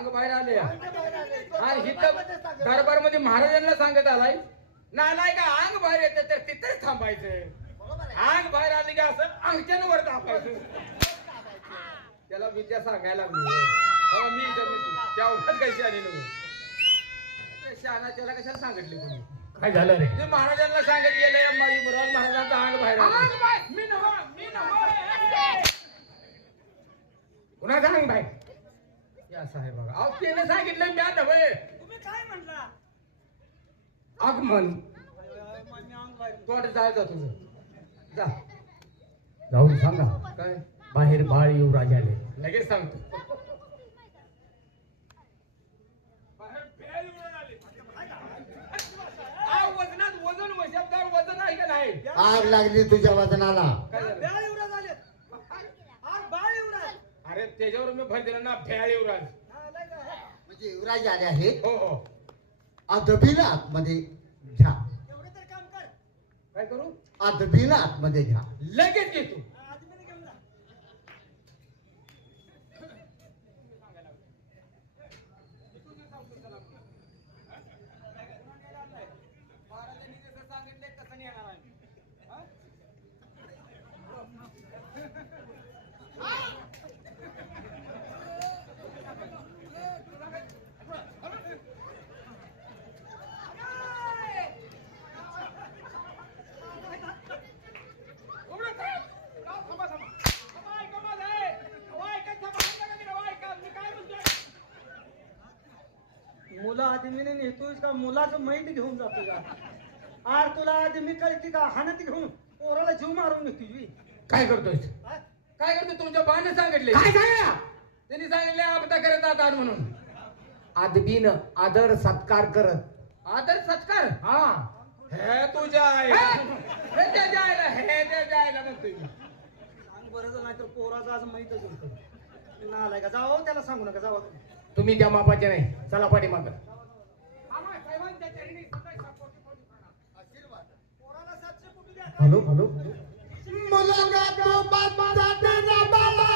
अंग बाहेर आले आणि इथं दरबार मध्ये महाराजांना सांगत आलाय नालाय का अंग बाहेर येते तर तिथेच थांबायचं अंग बाहेर आले का असं अंगठ्यांवर तापायचं त्याला विद्या सांगायला लागली मी त्या कशी आली नव्हती शहाणा त्याला कशाला सांगितले तुम्ही काय झालं रे ते महाराजांना सांगत गेले महाराजांचा अंग बाहेर मी कुणाचा अंग बाहेर हे असं आहे बघा अहो त्याने सांगितलं मी आता भय तुम्ही काय म्हटला आगमन तोट जायचं तुझं जा जाऊन सांगा काय बाहेर बाळ युवराज आले लगेच सांगतो वजनात वजन शब्दावर वजन आहे का नाही आग लागली तुझ्या वजनाला. बाळ युवराज आले बाळ युवराज अरे त्याच्यावर मी भर दिला ना भ्याळ युवराज म्हणजे युवराज आले आहे. हो हो अदबीला आतमध्ये घ्या. एवढं तर काम कर काय करू अदबीला आतमध्ये घ्या. लगेच घेतो आदमीने घेऊन जा महाराजांनी जसं सांगितलंय तसं नेणार आहे मुला आदमीने नेतोय का मुलाचं मैत घेऊन जातो का आर तुला आदमी कळती का हाणत घेऊन पोराला जीव मारून नेतोय काय करतोय काय करतोय तुमच्या बाने सांगितले काय सांगा त्यांनी सांगितले आपदा करत आहात म्हणून आदबीन आदर सत्कार करत आदर सत्कार हा हे तुझ्या आहे हे त्याच्या आईला हे त्याच्या आईला नसतोय सांग बरं नाही तर पोराचा आज माहीतच होतं नालाय का जावं त्याला सांगू नका जावं तुम्ही त्या मापाचे नाही चला पाठीमाग पोराला 700 कोटी द्या हॅलो हॅलो मुलगा तो बापाचा बाबा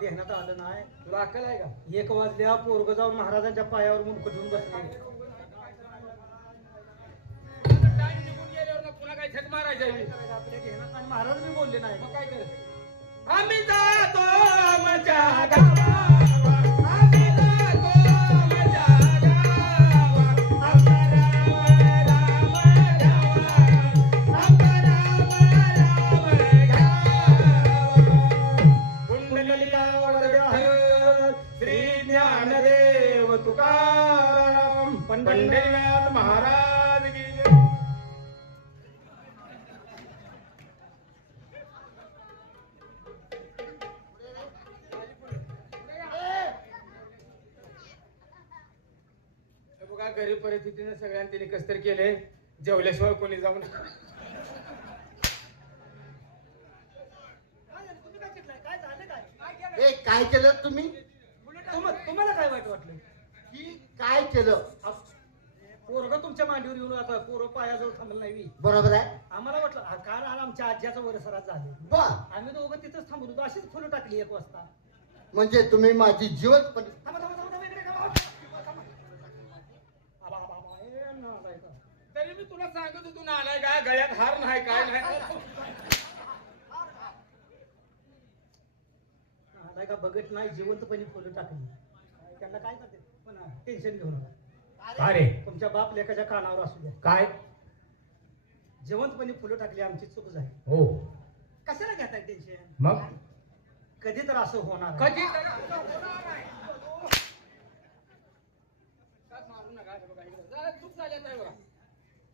देण्यात आलं नाही तुला अक्कल आहे का 1 वाजल्या पोरग जाऊन महाराजांच्या पायावर मुंडकं ठेवून बसले टाइम निघून गेल्यावर मग पुन्हा काय झक मारायचं आहे? आपल्या घेण्यात आणि महाराज मी बोलले नाही मग काय कर आम्ही जातो आमच्या गावावर आम्ही जातो आमच्या गावावर आमचा राम राम घ्यावा आमचा राम राम घ्यावा पुंडलिकावर श्री ज्ञानदेव तुकाराम पंढरीनाथ महाराज की जय. हे बघा गरीब परिस्थितीने सगळ्यांनी तिने कसतर केले जेवल्याशिवाय कोणी जाऊन तुम्ही काय घेतलंय काय झालं काय ए काय केलं तुम्ही? तुम्हाला काय वाईट वाटलं की काय केलं? पोरग तुमच्या मांडीवर येऊन आता पोरं पायाजवळ थांबलं नाही बरोबर आहे. आम्हाला वाटलं काल आमच्या आज्याचा वरसरात झाले बर आम्ही दोघं तिथंच थांबलो होतो अशीच फुलं टाकली 1 वाजता म्हणजे तुम्ही माझी जीवन पण थांबा थांबा थांबा थांबा, इकडे थांबा. थांबा. आबा, आबा, आबा, ए, नालाय का. तरी मी तुला सांगत होतो ना आलाय काय गळ्यात हार नाही काय नाही बघत नाही जिवंतपणे फुलं टाकली त्यांना काय करते पण टेन्शन घेऊ नका काय रे तुमच्या बाप लेखाच्या कानावर असू द्या काय जिवंतपणे फुलं टाकली आमची चूक झाली हो कशाला घेताय टेन्शन मग कधी तर असं होणार आहे. कधी तरी असं होणार आहे. काय मारू नका रे बघा इकडं. जरा चूक झाली आता हे बघा.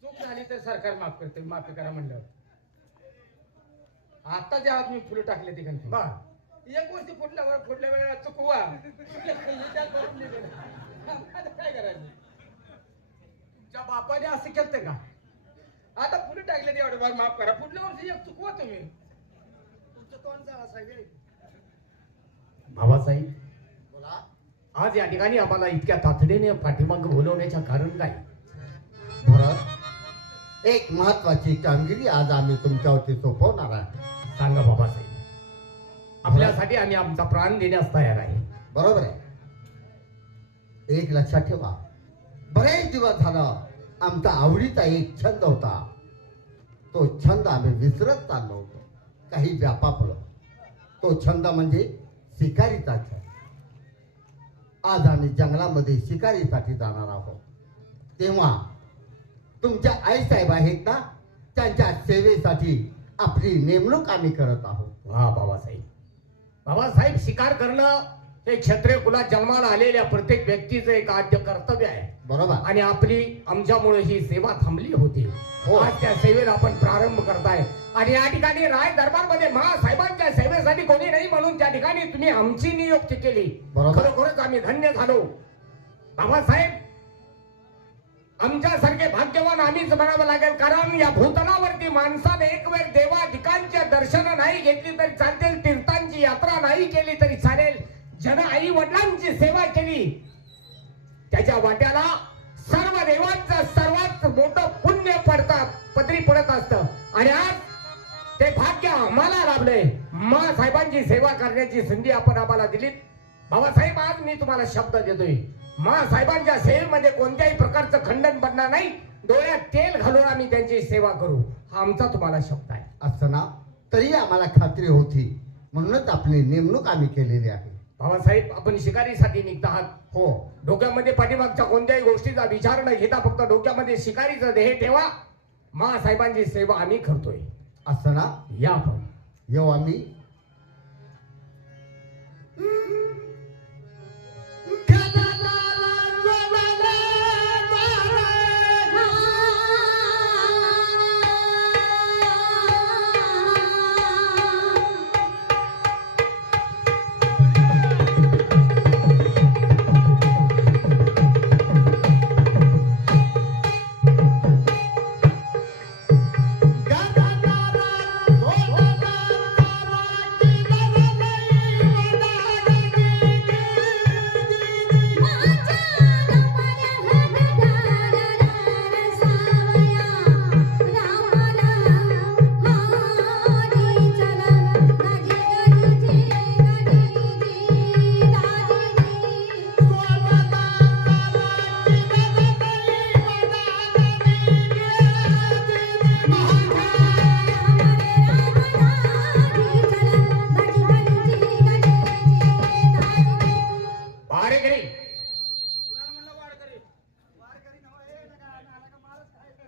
चूक झाली तर सरकार माफ करते माफी करा म्हणल्यावर आता ज्या आत मी फुलं टाकले ती घंटे बर एक गोष्टी फुटल्या वेळेला चुकवा विचार करून नाही दिला. आता काय करायचं तुमच्या बापाने असं केलं का आता फुलं टाकले ते एवढं माफ करा पुढल्या वर्षी एक चुकवा तुम्ही तुमचं तोंड जरा साहेब बाबासाहेब बोला आज या ठिकाणी आम्हाला इतक्या तातडीने पाठीमाग बोलवण्याचं कारण काय भरत एक महत्वाची कामगिरी आज आम्ही तुमच्यावरती सोपवणार आहे सांगा बाबासाहेब आपल्यासाठी आम्ही आमचा प्राण देण्यास तयार आहे बरोबर आहे एक लक्षात ठेवा बरेच दिवस झालं आमचा आवडीचा एक छंद होता तो छंद आम्ही विसरत चाललो होतो काही व्यापामुळं तो छंद म्हणजे शिकारीचा छंद आज आम्ही जंगलामध्ये शिकारीसाठी जाणार आहोत तेव्हा तुमच्या आईसाहेब आहेत ना त्यांच्या सेवेसाठी आपली नेमणूक आम्ही करत आहोत वा बाबासाहेब बाबासाहेब शिकार करणं हे क्षत्रिय कुलात जन्माला आलेल्या प्रत्येक व्यक्तीचं एक आद्य कर्तव्य आहे बरोबर आणि आपली आमच्यामुळे ही सेवा थांबली होती हो. आज त्या सेवेला आपण प्रारंभ करताय आणि या ठिकाणी राय दरबारमध्ये महासाहेबांच्या सेवेसाठी कोणी नाही म्हणून त्या ठिकाणी तुम्ही आमची नियुक्ती केली बरोबर. खरोखरच आम्ही धन्य झालो बाबासाहेब आमच्यासारखे भाग्यवान आम्हीच म्हणावं लागेल कारण या भूतलावरती माणसाने एक वेळ देवाधिकांच्या दर्शन नाही घेतली तरी चालतील तीर्थांची यात्रा नाही केली तरी चालेल जन आई वडिलांची सेवा केली त्याच्या वाट्याला सर्व देवांचं सर्वात मोठं पुण्य पदरी पडत असतं आणि आज ते भाग्य आम्हाला लाभलंय साहेबांची सेवा करण्याची संधी आपण आम्हाला दिली बाबासाहेब आज मी तुम्हाला शब्द देतोय साहेबांच्या सेवेमध्ये कोणत्याही प्रकारचं खंडन पडणार नाही डोळ्यात तेल घालून आम्ही त्यांची सेवा करू हा आमचा तुम्हाला शब्द आहे असं ना तरी आम्हाला खात्री होती म्हणूनच आपली नेमणूक आम्ही केलेली आहे बाबासाहेब आपण शिकारीसाठी निघता आहात हो डोक्यामध्ये पाठीमागच्या कोणत्याही गोष्टीचा विचार न घेता फक्त डोक्यामध्ये शिकारीचं ध्येय ठेवा साहेबांची सेवा आम्ही करतोय असं ना या आपण येऊ आम्ही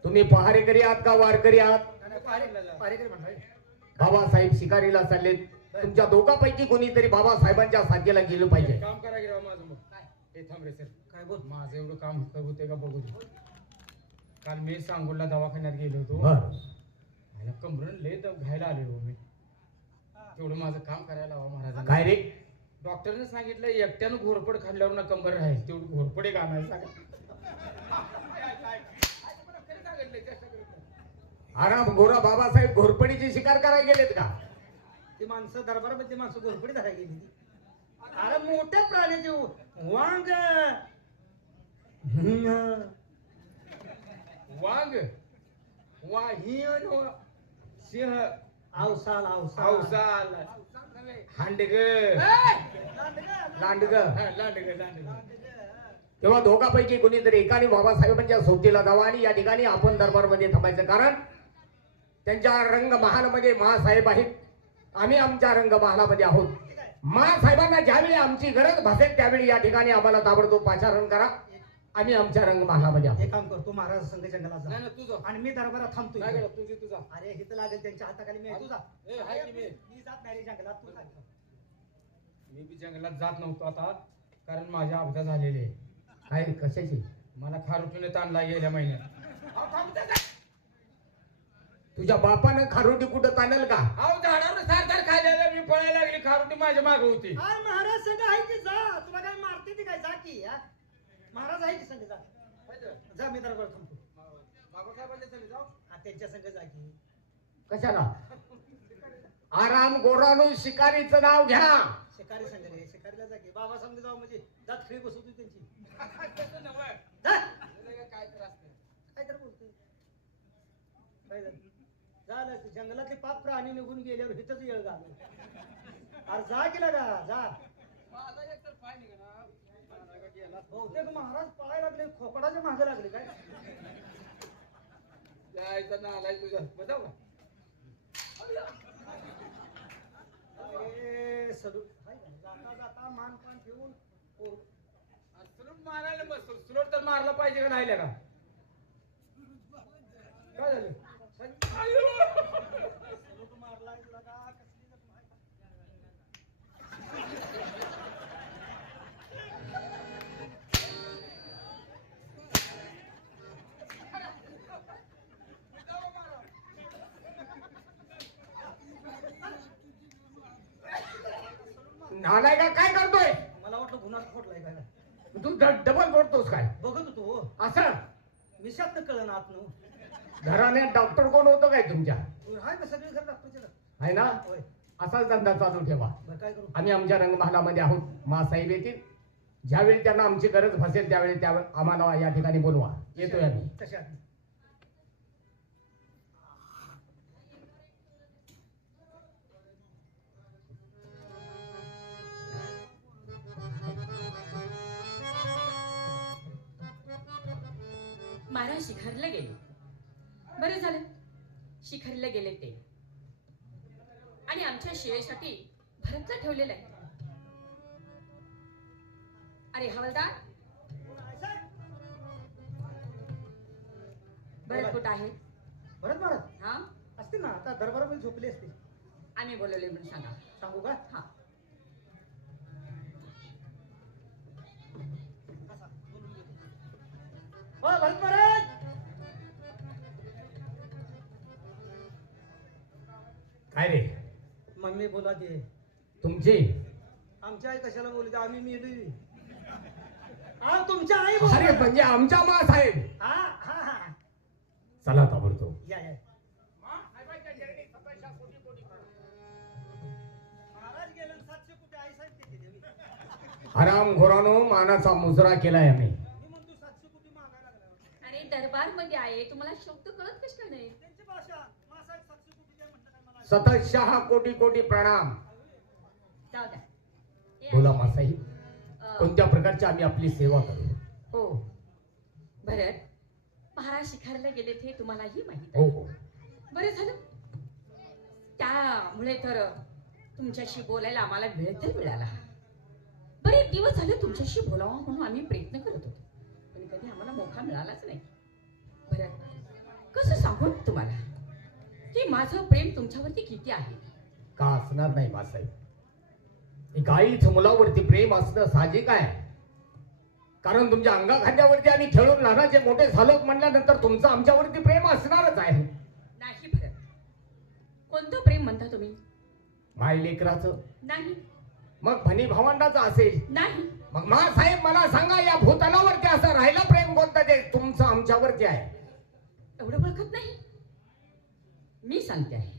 तुम्ही पहारेकरी आहात का वारकरी आहात पारेकरी म्हणताय बाबासाहेब शिकारीला चाललेत तुमच्या दोघांपैकी कोणीतरी बाबासाहेबांच्या साथीला गेलं पाहिजे काम करा की राव माझं मग हे थांब रे सर काय बोल माझं एवढं काम होते का बघू दे. काल मी सांगोला दवाखान्यात गेलो होतो बर मला कमरून लय घ्यायला आले हो मी तेवढं माझं काम करायला हवं महाराज काय रे डॉक्टरने सांगितलं एकट्यानं घोरपड खाल्ल्यावर ना कंबर राहील तेवढं घोरपड एक आणायला सांगा आराम गोरा बाबासाहेब घोरपडीची शिकार करायला गेलेत का ती माणसं दरबारामध्ये माणसं घोरपडी धरायला गेली अरे मोठ्या प्राण्याचे वांग वाघ वाहिन सिंह आवसाल आवसाल औसाल हांडग लांडग लांडग तेव्हा दोघांपैकी कोणीतरी एकाने बाबासाहेबांच्या सोबतीला जावं आणि या ठिकाणी आपण दरबारमध्ये थांबायचं कारण त्यांच्या रंगमहालमध्ये महासाहेब आहेत आम्ही आमच्या रंगमहालामध्ये आहोत साहेबांना ज्यावेळी आमची गरज भासेल त्यावेळी या ठिकाणी आम्हाला ताबडतोब पाचारण करा. आम्ही आमच्या रंगमहालामध्ये आहोत. एक काम करतो, महाराज संघ जंगलात नाही जा ना तुझं आणि मी दरबारात थांबतो नाही इथे. गड्या, तुझी तुझा अरे हिथं लागेल त्यांच्या हाताखाली मी आहे, तू जा. ए, हाय की मी? मी जात नाही रे जंगलात, तू जा. मी बी जंगलात जात नव्हतो आता, कारण माझ्या अपघात झालेले आहे. काय कशाची? मला खारुटीने ताणला गेल्या महिन्यात. तुझ्या बापानं खारोटी कुठं ताणल का? अहो झाडावर सारखार खायला मी पळायला लागली, खारुटी माझ्या मागे होती. अरे महाराज संघ आहे की जा, तुला काय मारते ती काय, जा की हा? महाराज आहे की संघ, जा जा, मी दरबार थांबतो. बाबासाहेबांच्या संग जाऊ. हा, त्यांच्या संघ जा की. कशाला? आराम गोरानू शिकारीचं नाव घ्या. शिकारी संघ रे, शिकारीला जा की. बाबा संघ जाऊ म्हणजे दात खळी बसवतो त्यांची. तसं नव्हे. जा. काय त्रास नाही. काय तर बोलतोय, काय झालं? झालं ते जंगलातले पाप प्राणी निघून गेल्यावर हिथंच येळ झालं. अरे जा केला का, जा. माझा एक तर पाय निघाला. माझा गेला. बहुतेक महाराज पळायला लागले, खोकडाच्या मागे लागले काय. जायचं ना आलाय तुझं बजाव का? अरे सलू हाय का? जाता जाता मान पान ठेवून ओ, सुलूट मारायला बस, सुलूट तर मारला पाहिजे का नाही का? काय झालं? सलूट मारलाय तुला का, कसली जखम आहे? नालाय का काय करतोय? मला वाटलं गुन्हा फोडलाय काय. तू डबल बोलतोस काय? बघत होतो हो. असं मिशात कळलं आत न. घराने डॉक्टर कोण होतं काय तुमच्या? हाय का सगळे घर डॉक्टरचे? आहे ना? होय. असाच धंदा चालू ठेवा. बरं काय करू? आम्ही आमच्या रंगमहालामध्ये आहोत. साहेब येतील, ज्यावेळी त्यांना आमची गरज भासेल त्यावेळी आम्हाला या ठिकाणी बोलवा. येतोय आम्ही. कशा? महाराज शिखरला गेले. बरं झालं शिखरला गेले ते, आणि आमच्या शिळेसाठी भरतला ठेवलेलं आहे. अरे हवालदार, भरत कुठं आहे? भरत महाराज हा, असतील ना, आता दरबारामध्ये झोपले असतील. आम्ही बोलवले म्हणून सांगा. सांगू का? हा. हो भरत महाराज. काय रे मम्मी बोला ते. तुमची? आमची आई कशाला बोलते, आम्ही मेली. हा तुमच्या आई अरे म्हणजे आमच्या साहेब. हा हा हा, चला ताबडतोब. या या. महाराज गेले 700 कोटी, आई साहेब ते देवी. हराम घोरानो मानाचा मुजरा केलाय आम्ही. मी म्हणतो 700 कोटी मागायला लागला. अरे दरबार मध्ये आहे, तुम्हाला शब्द कळत कश काय नाही? त्यांची भाषा मासाहेब 700 कोटी द्या म्हणतात काय मला. सतशः कोटी कोटी प्रणाम. जाऊ द्या. हे बोला असे- मासाहेब, कोणत्या प्रकारची आम्ही आपली सेवा करू? हो भरत, महाराज शिखरला गेले ते तुम्हालाही माहित हो आहे. हो. बरं झालं, त्यामुळे तर तुमच्याशी बोलायला आम्हाला वेळ तर मिळाला. बरेच दिवस झाले तुमच्याशी बोलावं म्हणून आम्ही प्रयत्न करत होतो, पण कधी आम्हाला मोका मिळालाच नाही. भरत, कसं सांगू तुम्हाला की माझं प्रेम तुमच्यावरती किती आहे? का असणार नाही मासाहेब? एक आईच मुलावरती प्रेम असणं साहजिक आहे, कारण तुमच्या अंगाखांद्यावरती आणि खेळून लहानाचे मोठे झालोत म्हणल्यानंतर तुमचं आमच्यावरती प्रेम असणारच आहे. नाही भरत, कोणतं प्रेम म्हणता तुम्ही? माय लेकराचं? नाही मग भनी भावंडाचं असेल? नाही. मग साहेब मला सांगा, या भूतलावरती असं राहिलं प्रेम कोणतं ते तुमचं आमच्यावरती आहे? एवढं ओळखत नाही? मी सांगते आहे,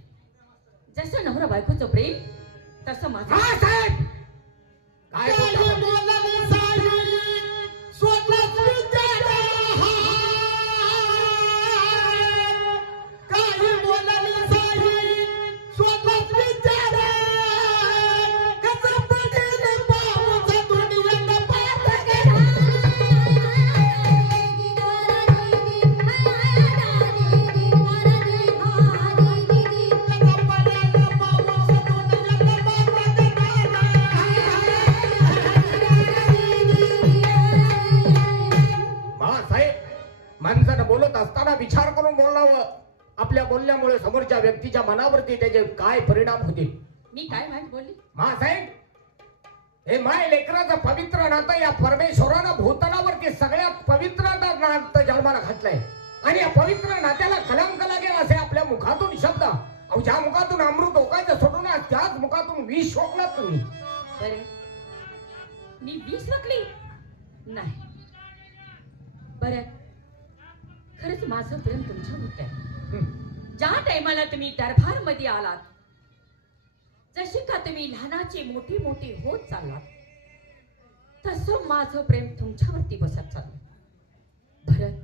जसं नवरा बायकोचं प्रेम तसं माझं. साहेब काय बोलता? Thank you. व्यक्तीच्या मनावरती त्याचे काय परिणाम होतील. मी काय वाईट बोलली? साहेब, हे माय लेकराचं पवित्र नातं या परमेश्वरानं भूतलावरती सगळ्यात पवित्र नातं जन्माला घातलंय आणि या पवित्र नात्याला कलंक लागेल असे आपल्या मुखातून शब्द. अहो, ज्या मुखातून अमृत ओकायचं सोडून त्याच मुखातून विष ओकलात तुम्ही. बरे, मी विष वाकली नाही. बरं, खरंच माझं प्रेम तुमच्यावर आहे. ज्या टायमाला तुम्ही दरबार मध्ये आलात, जशी का तुम्ही लहानाची मोठी मोठी होत चाललात, तसं माझं प्रेम तुमच्यावरती बसत चाललं. भरत,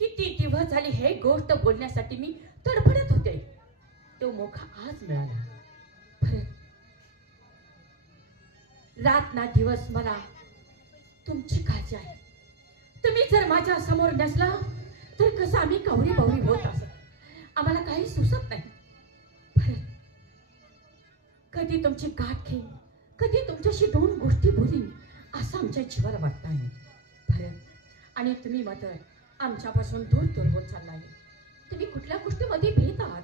किती दिवस झाली हे गोष्ट बोलण्यासाठी मी तडफडत होते. तो मोका आज मिळाला. भरत, रात ना दिवस मला तुमची काळजी आहे. तुम्ही जर माझ्या समोर नसला तर कसं आम्ही कवरी बावरी होत असत. आम्हाला काही सुचत नाही. भरत, कधी तुमची गाठ घेईन, कधी तुमच्याशी दोन गोष्टी बोलीन असं आमच्या जीवाला वाटत आहे. भरत, आणि तुम्ही मात्र आमच्यापासून दूर दूर होत चाललाय. तुम्ही कुठल्या गोष्टीमध्ये भेट आहात?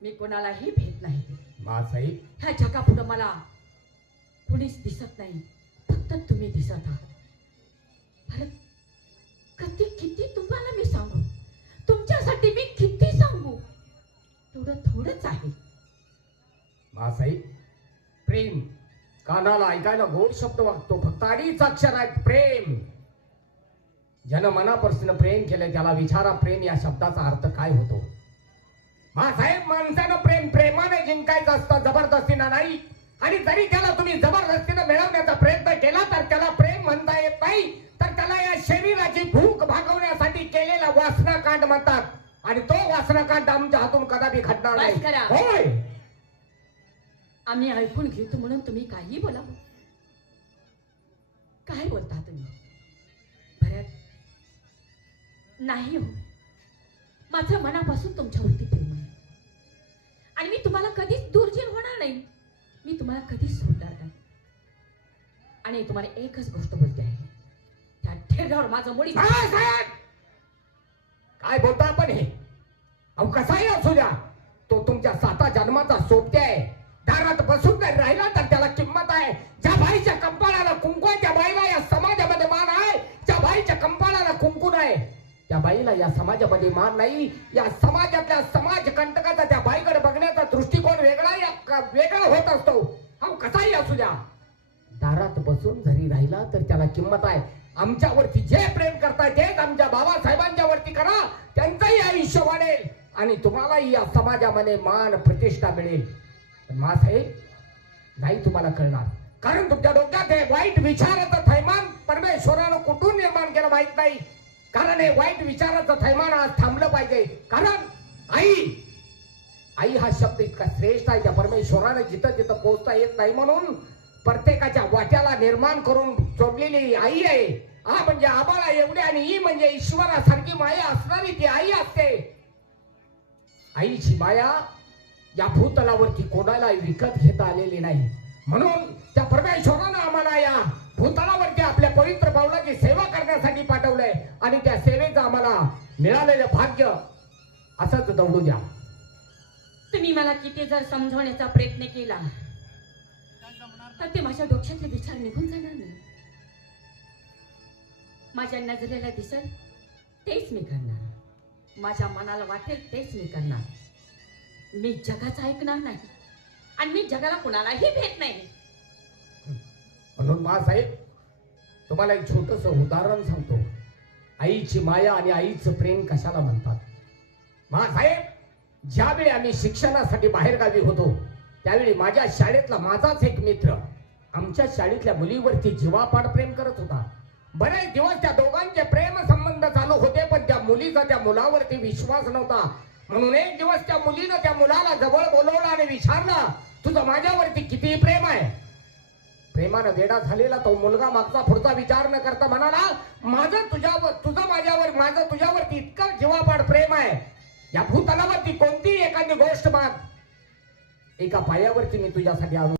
मी कोणालाही भेट नाही. साहेब, ह्या जगापुढं मला कुणीच दिसत नाही, फक्त तुम्ही दिसत आहात. भरत, कधी किती तुम्हाला मी सांगू, तुमच्यासाठी मी किती सांगू, थोडं थोडंच आहे. साहेब, प्रेम कानाला ऐकायला गोड शब्द वागतो, फक्त अडीच अक्षर आहेत. प्रेम, ज्यानं मनापासून प्रेम केलं त्याला विचारा प्रेम या शब्दाचा अर्थ काय होतो. साहेब, माणसानं प्रेम प्रेमाने जिंकायचं असतं, जबरदस्तीनं नाही. आणि जरी त्याला तुम्ही जबरदस्तीनं मिळवण्याचा प्रयत्न केला तर त्याला प्रेम म्हणता येत नाही, तर त्याला या शरीराची भूक भागवण्यासाठी केलेला वासनाकांड म्हणतात. आणि तो वासनाकांड आमच्या हातून कदापि घडणार बस करा. नाही. होय, आम्ही ऐकून घेतो म्हणून तुम्ही काही बोला. काय बोलता तुम्ही? भरत, नाही हो, माझं मनापासून तुमच्यावरती प्रेम आहे आणि मी तुम्हाला कधीच दूरजीन होणार नाही. मी तुम्हाला कधीच सोडणार नाही. आणि तुम्हाला एकच गोष्ट बोलते आहे, त्या ठेरड्यावर माझं मुळी. साहेब, काय बोलता आपण हे? अहो, कसाही असू द्या, तो तुमच्या 7 जन्माचा सोबती आहे. दारात बसून जर राहिला तर त्याला किंमत आहे. ज्या बाईच्या कंपाळाला कुंकू आहे त्या बाईला या समाजामध्ये मान आहे. ज्या बाईच्या कंपाळाला कुंकू नाही त्या बाईला या समाजामध्ये मान नाही. या समाजातल्या समाज कंटकाचा त्या बाईकडे बघण्याचा दृष्टिकोन वेगळा होत असतो. अहो, कसाही असू द्या, दारात बसून जरी राहिला तर त्याला किंमत आहे. आमच्यावरती जे प्रेम करताय तेच आमच्या बाबासाहेबांच्या वरती करा, त्यांचंही आयुष्य वाढेल आणि तुम्हालाही या समाजामध्ये मान प्रतिष्ठा मिळेल. पण साहेब, नाही तुम्हाला कळणार, कारण तुमच्या डोक्यात हे वाईट विचाराचं थैमान परमेश्वरानं कुठून निर्माण केलं माहित नाही. कारण हे वाईट विचाराचं थैमान आज थांबलं पाहिजे. कारण आई हा शब्द इतका श्रेष्ठ आहे, त्या परमेश्वरानं जिथं जिथं पोहोचता येत नाही म्हणून प्रत्येकाच्या वाट्याला निर्माण करून जोडलेली आई आहे. आ म्हणजे आबाळा एवढे आणि ई म्हणजे ईश्वरासारखी माया असणारी ती आई असते. आईची माया या भूतलावरती कोणाला विकत घेता आलेली नाही. म्हणून त्या परमेश्वरानं आम्हाला या भूतलावरती आपल्या पवित्र पावलाची सेवा करण्यासाठी पाठवलंय आणि त्या सेवेचं आम्हाला मिळालेलं भाग्य असंच दौडू द्या. तुम्ही मला किती जर समजवण्याचा प्रयत्न केला तर ते माझ्या डोक्यातले विचार निघून जाणार नाही. माझ्या नजरेला दिसेल तेच मी करणार, माझ्या मनाला वाटेल तेच मी करणार. मी जगाचं ऐकणार नाही आणि मी जगाला कुणालाही भेट नाही. म्हणून साहेब, तुम्हाला एक छोटस उदाहरण सांगतो. आईची माया आणि आईचं प्रेम कशाला म्हणतात. साहेब, ज्यावेळी आम्ही शिक्षणासाठी बाहेरगावी होतो त्यावेळी माझ्या शाळेतला माझाच एक मित्र आमच्या शाळेतल्या मुलीवरती जीवापाड प्रेम करत होता. बरेच दिवस त्या दोघांचे प्रेम संबंध चालू होते, पण त्या मुलीचा त्या मुलावरती विश्वास नव्हता. म्हणून एक दिवस त्या मुलीनं त्या मुलाला जवळ बोलवलं आणि विचारलं, तुझं माझ्यावरती किती प्रेम आहे. प्रेमानं वेडा झालेला तो मुलगा मागचा पुढचा विचार न करता म्हणाला, तुझं तुझ्यावरती इतकं जीवापाड प्रेम आहे, या भूतलावरती कोणतीही एखादी गोष्ट माग, एका पायावरती मी तुझ्यासाठी आणू.